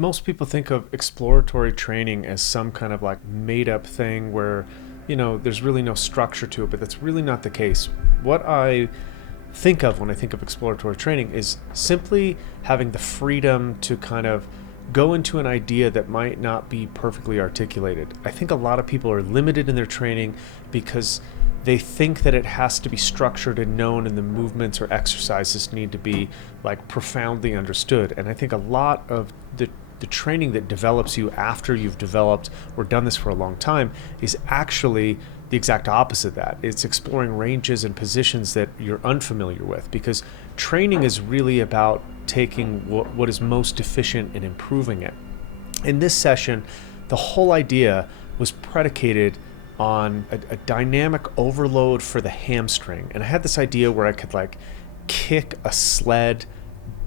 Most people think of exploratory training as some kind of like made up thing where, there's really no structure to it, but that's really not the case. What I think of when I think of exploratory training is simply having the freedom to kind of go into an idea that might not be perfectly articulated. I think a lot of people are limited in their training because they think that it has to be structured and known, and the movements or exercises need to be like profoundly understood. And I think a lot of the training that develops you after you've developed or done this for a long time is actually the exact opposite of that. It's exploring ranges and positions that you're unfamiliar with, because training is really about taking what is most efficient and improving it. In this session, the whole idea was predicated on a dynamic overload for the hamstring. And I had this idea where I could like kick a sled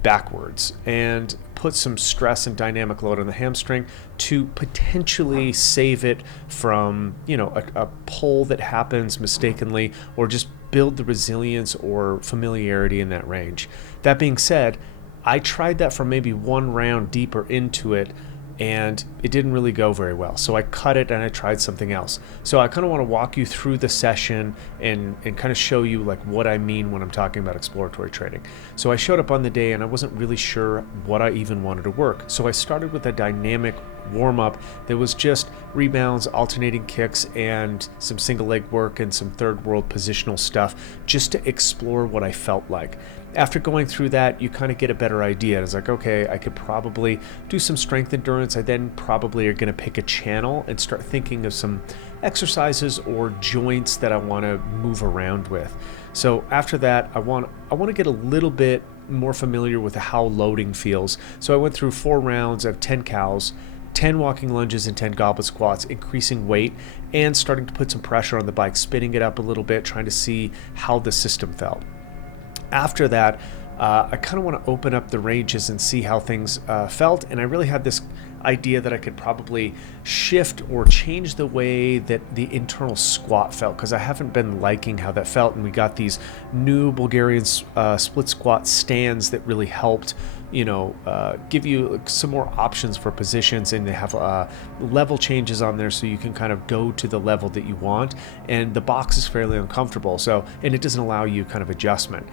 backwards and put some stress and dynamic load on the hamstring to potentially save it from, a pull that happens mistakenly, or just build the resilience or familiarity in that range. That being said, I tried that for maybe one round deeper into it, and it didn't really go very well. So I cut it and I tried something else. So I kind of want to walk you through the session and kind of show you like what I mean when I'm talking about exploratory training. So I showed up on the day and I wasn't really sure what I even wanted to work. So I started with a dynamic warm-up that was just rebounds, alternating kicks, and some single leg work and some third world positional stuff, just to explore what I felt like. After going through that, you kind of get a better idea. It's like, okay, I could probably do some strength endurance. I then probably are going to pick a channel and start thinking of some exercises or joints that I want to move around with. So after that, I want to get a little bit more familiar with how loading feels. So I went through 4 rounds of 10 cows, 10 walking lunges and 10 goblet squats, increasing weight and starting to put some pressure on the bike, spinning it up a little bit, trying to see how the system felt. After that, I kind of want to open up the ranges and see how things felt. And I really had this idea that I could probably shift or change the way that the internal squat felt, because I haven't been liking how that felt. And we got these new Bulgarian split squat stands that really helped, give you some more options for positions, and they have level changes on there so you can kind of go to the level that you want. And the box is fairly uncomfortable, and it doesn't allow you kind of adjustment.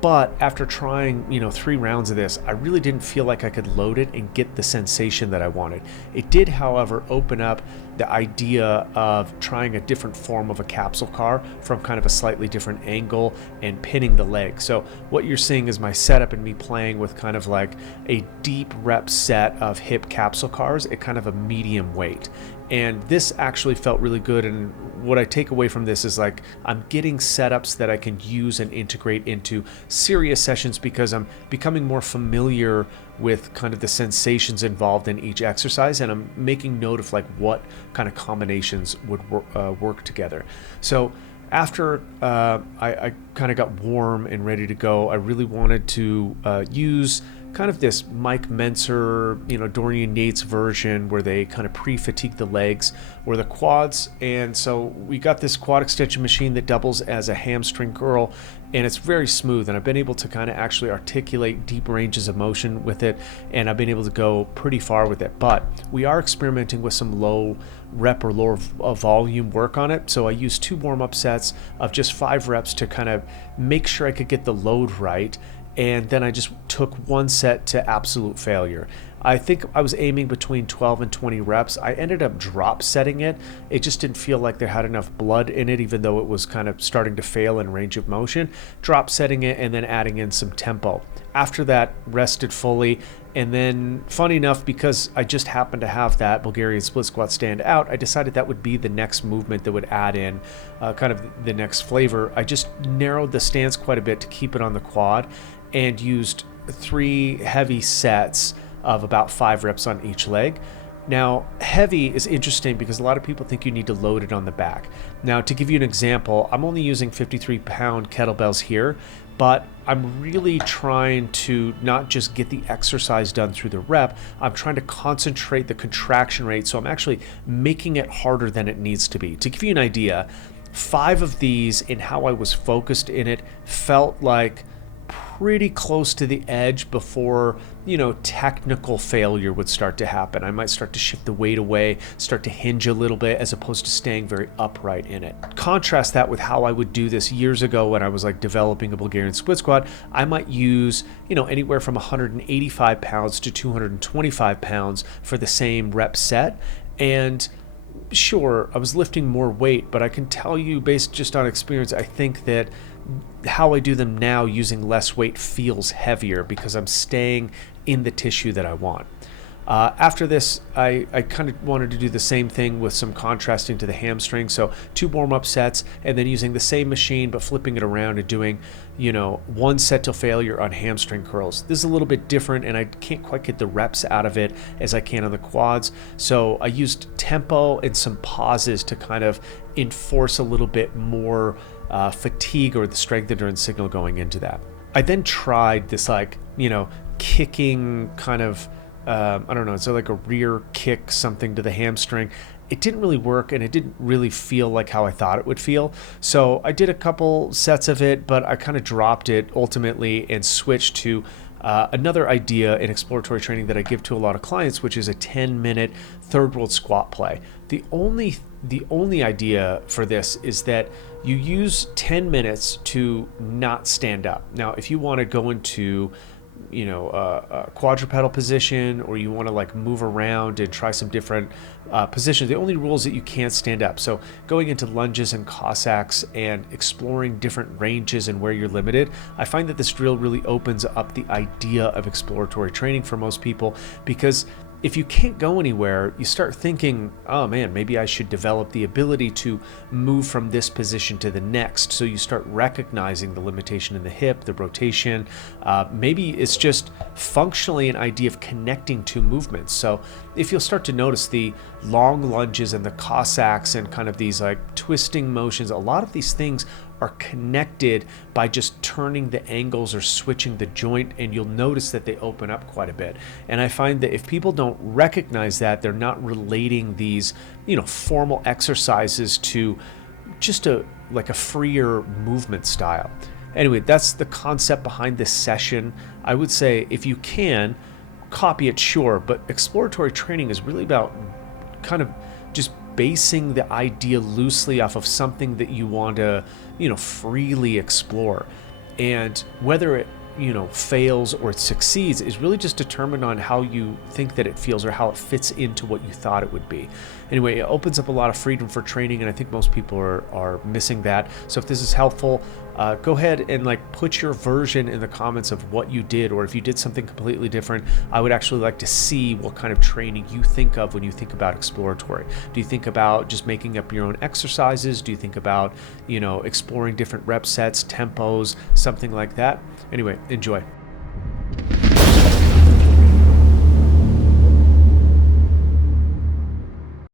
But after trying, 3 rounds of this, I really didn't feel like I could load it and get the sensation that I wanted. It did, however, open up the idea of trying a different form of a capsule car from kind of a slightly different angle and pinning the leg. So what you're seeing is my setup and me playing with kind of like a deep rep set of hip capsule cars at kind of a medium weight. And this actually felt really good. And what I take away from this is like I'm getting setups that I can use and integrate into serious sessions, because I'm becoming more familiar with kind of the sensations involved in each exercise, and I'm making note of like what kind of combinations would work together. So after I kind of got warm and ready to go, I really wanted to use kind of this Mike Menser, Dorian Yates version where they kind of pre-fatigue the legs or the quads. And so we got this quad extension machine that doubles as a hamstring curl, and it's very smooth. And I've been able to kind of actually articulate deep ranges of motion with it, and I've been able to go pretty far with it. But we are experimenting with some low rep or lower volume work on it. So I used 2 warm-up sets of just 5 reps to kind of make sure I could get the load right. And then I just took 1 set to absolute failure. I think I was aiming between 12 and 20 reps. I ended up drop setting it. It just didn't feel like there had enough blood in it, even though it was kind of starting to fail in range of motion. Drop setting it and then adding in some tempo. After that, rested fully. And then, funny enough, because I just happened to have that Bulgarian split squat stand out, I decided that would be the next movement that would add in kind of the next flavor. I just narrowed the stance quite a bit to keep it on the quad, and used 3 heavy sets of about 5 reps on each leg. Now, heavy is interesting because a lot of people think you need to load it on the back. Now, to give you an example, I'm only using 53-pound kettlebells here, but I'm really trying to not just get the exercise done through the rep, I'm trying to concentrate the contraction rate, so I'm actually making it harder than it needs to be. To give you an idea, 5 of these, in how I was focused in it, felt like pretty close to the edge before, technical failure would start to happen. I might start to shift the weight away, start to hinge a little bit as opposed to staying very upright in it. Contrast that with how I would do this years ago when I was like developing a Bulgarian split squat. I might use, anywhere from 185 pounds to 225 pounds for the same rep set. And sure, I was lifting more weight, but I can tell you based just on experience, I think that how I do them now using less weight feels heavier because I'm staying in the tissue that I want. After this, I kind of wanted to do the same thing with some contrasting to the hamstring. So 2 warm-up sets and then using the same machine but flipping it around and doing, 1 set till failure on hamstring curls. This is a little bit different and I can't quite get the reps out of it as I can on the quads. So I used tempo and some pauses to kind of enforce a little bit more fatigue or the strength endurance signal going into that. I then tried this kicking kind of I don't know, so like a rear kick something to the hamstring. It didn't really work and it didn't really feel like how I thought it would feel. So I did a couple sets of it, but I kind of dropped it ultimately and switched to another idea in exploratory training that I give to a lot of clients, which is a 10-minute third world squat play. The only idea for this is that you use 10 minutes to not stand up. Now, if you want to go into a quadrupedal position, or you want to like move around and try some different positions. The only rule is that you can't stand up. So going into lunges and Cossacks and exploring different ranges and where you're limited, I find that this drill really opens up the idea of exploratory training for most people, because if you can't go anywhere, you start thinking, oh man, maybe I should develop the ability to move from this position to the next. So you start recognizing the limitation in the hip, the rotation. Maybe it's just functionally an idea of connecting two movements. So if you'll start to notice the long lunges and the Cossacks and kind of these like twisting motions, a lot of these things are connected by just turning the angles or switching the joint, and you'll notice that they open up quite a bit. And I find that if people don't recognize that, they're not relating these, formal exercises to just a freer movement style. Anyway, that's the concept behind this session. I would say if you can, copy it, sure, but exploratory training is really about kind of just basing the idea loosely off of something that you want to, freely explore. And whether it, fails or it succeeds is really just determined on how you think that it feels or how it fits into what you thought it would be. Anyway, it opens up a lot of freedom for training, and I think most people are missing that. So if this is helpful, go ahead and put your version in the comments of what you did, or if you did something completely different. I would actually like to see what kind of training you think of when you think about exploratory. Do you think about just making up your own exercises? Do you think about, exploring different rep sets, tempos, something like that? Anyway, enjoy.